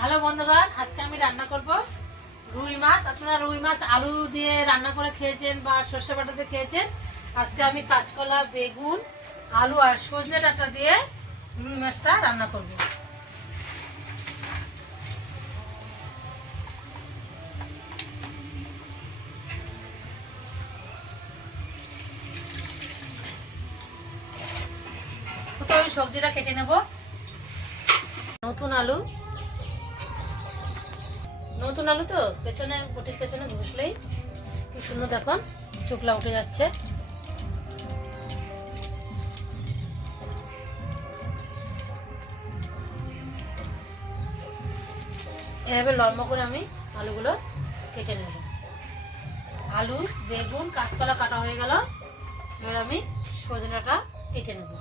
Hello বন্ধুগণ, আজকে আমি রান্না করব রুই মাছ। আপনারা রুই মাছ আলু দিয়ে রান্না করে খেয়েছেন বা সর্ষে বাটাতে খেয়েছেন। আজকে আমি কাঁচকলা, বেগুন, আলু আর সজনে ডাঁটা দিয়ে রুই মাছটা রান্না করব। সবজিটা কেটে নেব। নতুন আলু। নতুন আলু তো, পেছনে, বটির পেছনে ঘষলেই কি সুন্দর দেখুন চুকলা উঠে যাচ্ছে। এভাবে লম্বা করে আমি আলুগুলো কেটে নেব। আলু, বেগুন, কাঁচকলা কাটা হয়ে গেল, এবার আমি সজনাটা কেটে নেব।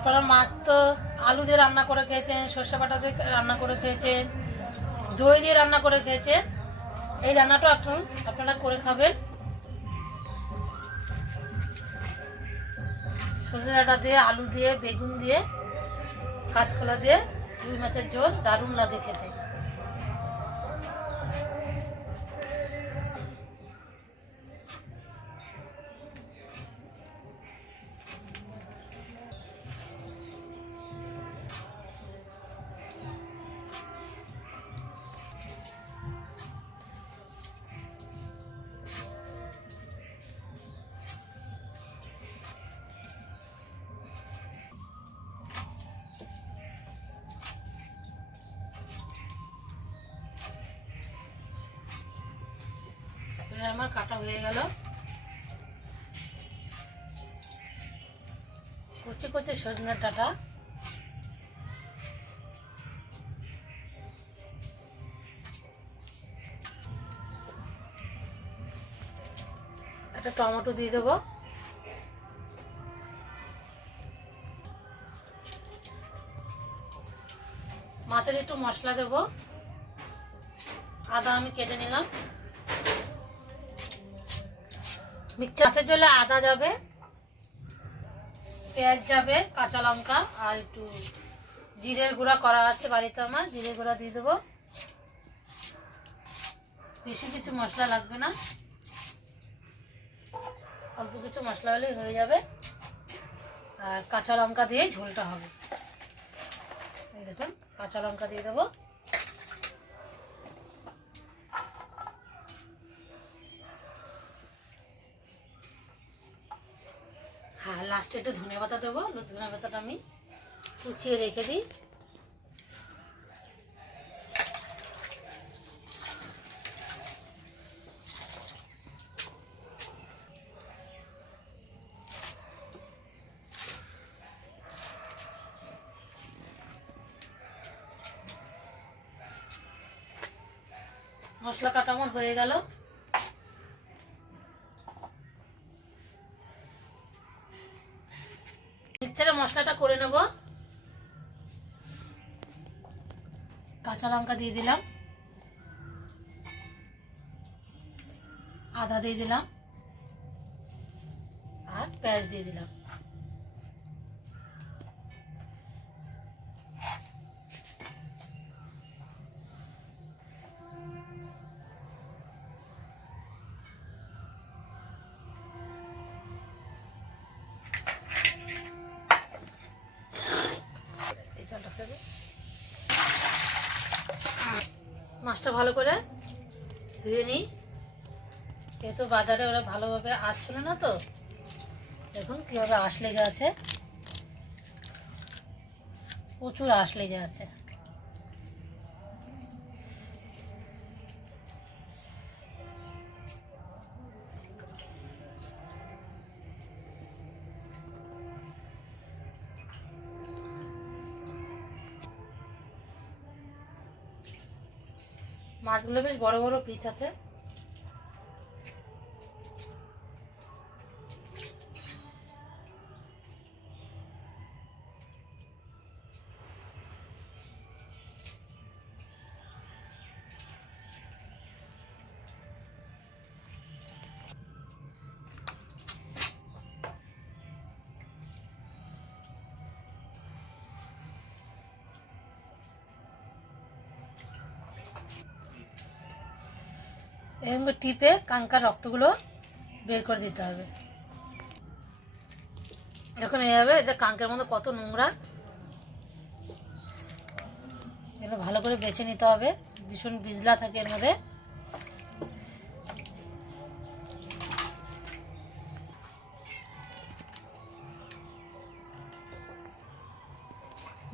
আপনারা মাছ তো আলু দিয়ে রান্না করে খেয়েছেন, সর্ষে বাটা দিয়ে রান্না করে খেয়েছেন, দই দিয়ে রান্না করে খেয়েছেন। এই রান্নাটা এখন আপনারা করে খাবেন। সর্ষে ডাটা দিয়ে, আলু দিয়ে, বেগুন দিয়ে, কাঁচকলা দিয়ে, রুই মাছের ঝোল দারুণ লাগে খেতে। এবার আমার কাটা হয়ে গেল। কুচি কুচি সজনের ডাটা। একটা টমেটো দিয়ে দেবো। মাছের একটু মশলা দেবো। আদা আমি কেটে নিলাম। মিক্সার জলে আদা যাবে, পেঁয়াজ যাবে, কাঁচা লঙ্কা আর একটু জিরের গুঁড়া করা আছে বাড়িতে আমার জিরে গুঁড়া দিয়ে দেবো। বেশি কিছু মশলা লাগবে না। অল্প কিছু মশলা হলেই হয়ে যাবে। আর কাঁচা লঙ্কা দিয়ে ঝোলটা হবে। দেখুন, কাঁচা লঙ্কা দিয়ে দেবো হ্যাঁ লাস্টে একটু ধনে পাতা দেবো ধনে পাতাটা আমি কুচিয়ে রেখে দিই। মশলা কাটা আমার হয়ে গেল। মিক্সারে মশলাটা করে নেব। কাঁচা লঙ্কা দিয়ে দিলাম। আদা দিয়ে দিলাম। আর পেঁয়াজ দিয়ে দিলাম। মাছটা ভালো করে ধুয়ে নিই। যেহেতু বাজারে ওরা ভালোভাবে আসছিল না তো, দেখুন কীভাবে আঁশ লেগে আছে। প্রচুর আঁশ লেগে আছে। মাছগুলো বেশ বড় বড় পিস আছে। এরকম টিপে কাঙ্কার রক্তগুলো বের করে দিতে হবে। এখন এইভাবে এতে কাঙ্কের মধ্যে কত নোংরা। এগুলো ভালো করে বেছে নিতে হবে। ভীষণ বিজলা থাকে এর মধ্যে।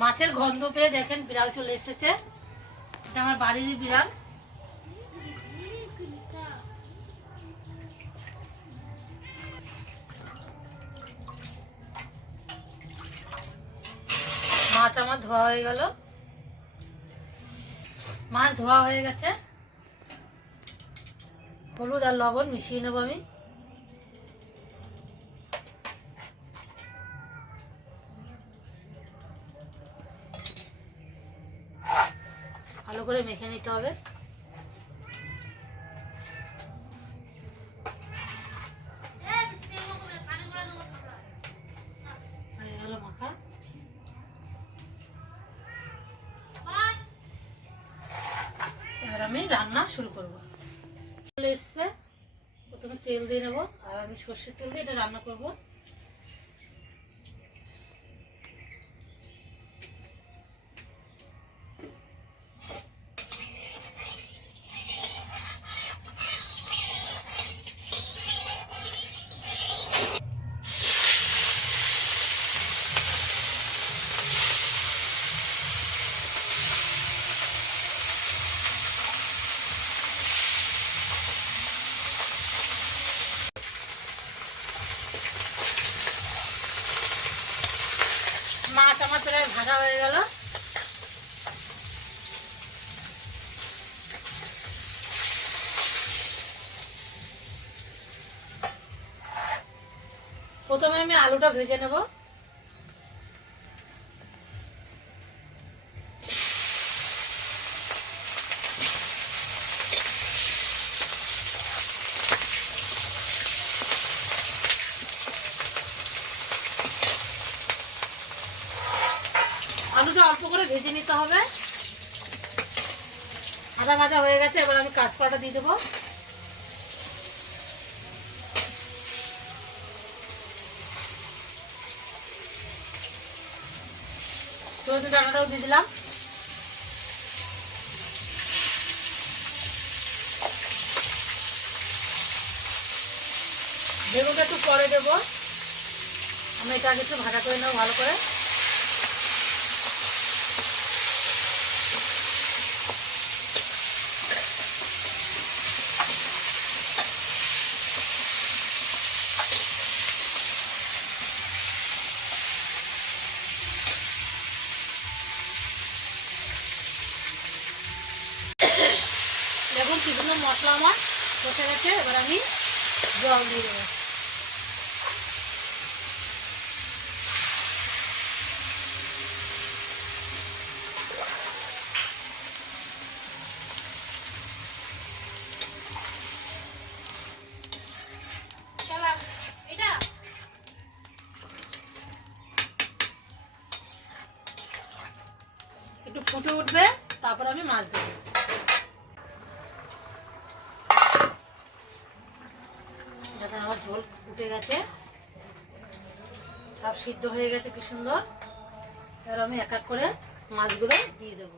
মাছের গন্ধ পেয়ে দেখেন বিড়াল চলে এসেছে। এটা আমার বাড়িরই বিড়াল। মাছ আমার ধোয়া হয়ে গেল। মাছ ধোয়া হয়ে গেছে। হলুদ আর লবণ মিশিয়ে নেব আমি। ভালো করে মেখে নিতে হবে হয়ে গেল মাখা এবার আমি রান্না শুরু করব চলে এসছে প্রথমে তেল দিয়ে নেব। আর আমি সর্ষের তেল দিয়ে এটা রান্না করব মাছ আমার প্রায় ভাজা হয়ে গেল প্রথমে আমি আলুটা ভেজে নেব। আলুটা অল্প করে ভেজে নিতে হবে। আদা ভাজা হয়ে গেছে, এবার আমি কাঁচপাটা দিয়ে দেবো। সজনে ডাটাটাও দিয়ে দিলাম। বেগুনটা একটু পরে দেবো। আমি এটা আগে একটু ভাজা করে নেব ভালো করে। বিভিন্ন মশলা আমার বসে গেছে, এবার আমি জল দিয়ে দেবো। একটু ফুটে উঠবে, তারপর আমি মাছ দেবো যাতে আমার ঝোল ফুটে গেছে। সব সিদ্ধ হয়ে গেছে, কি সুন্দর। এবার আমি এক এক করে মাছগুলো দিয়ে দেবো।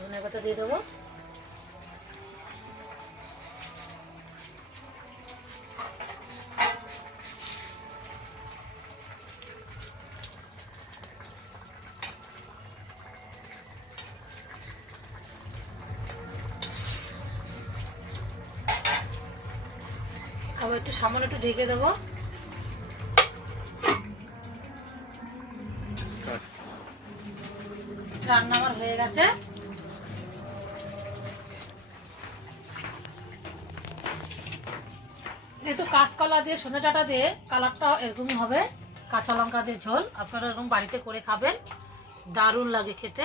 ধনে পাতা দিয়ে দেবো। আবার একটু সামান্য একটু ঢেকে দেবো। রান্না আমার হয়ে গেছে। যেহেতু কাঁচকলা দিয়ে সন্ধে ডাটা দিয়ে কালারটা এরকমই হবে, কাঁচা লঙ্কা দিয়ে ঝোল, আপনারা এরকম বাড়িতে করে খাবেন, দারুণ লাগে খেতে।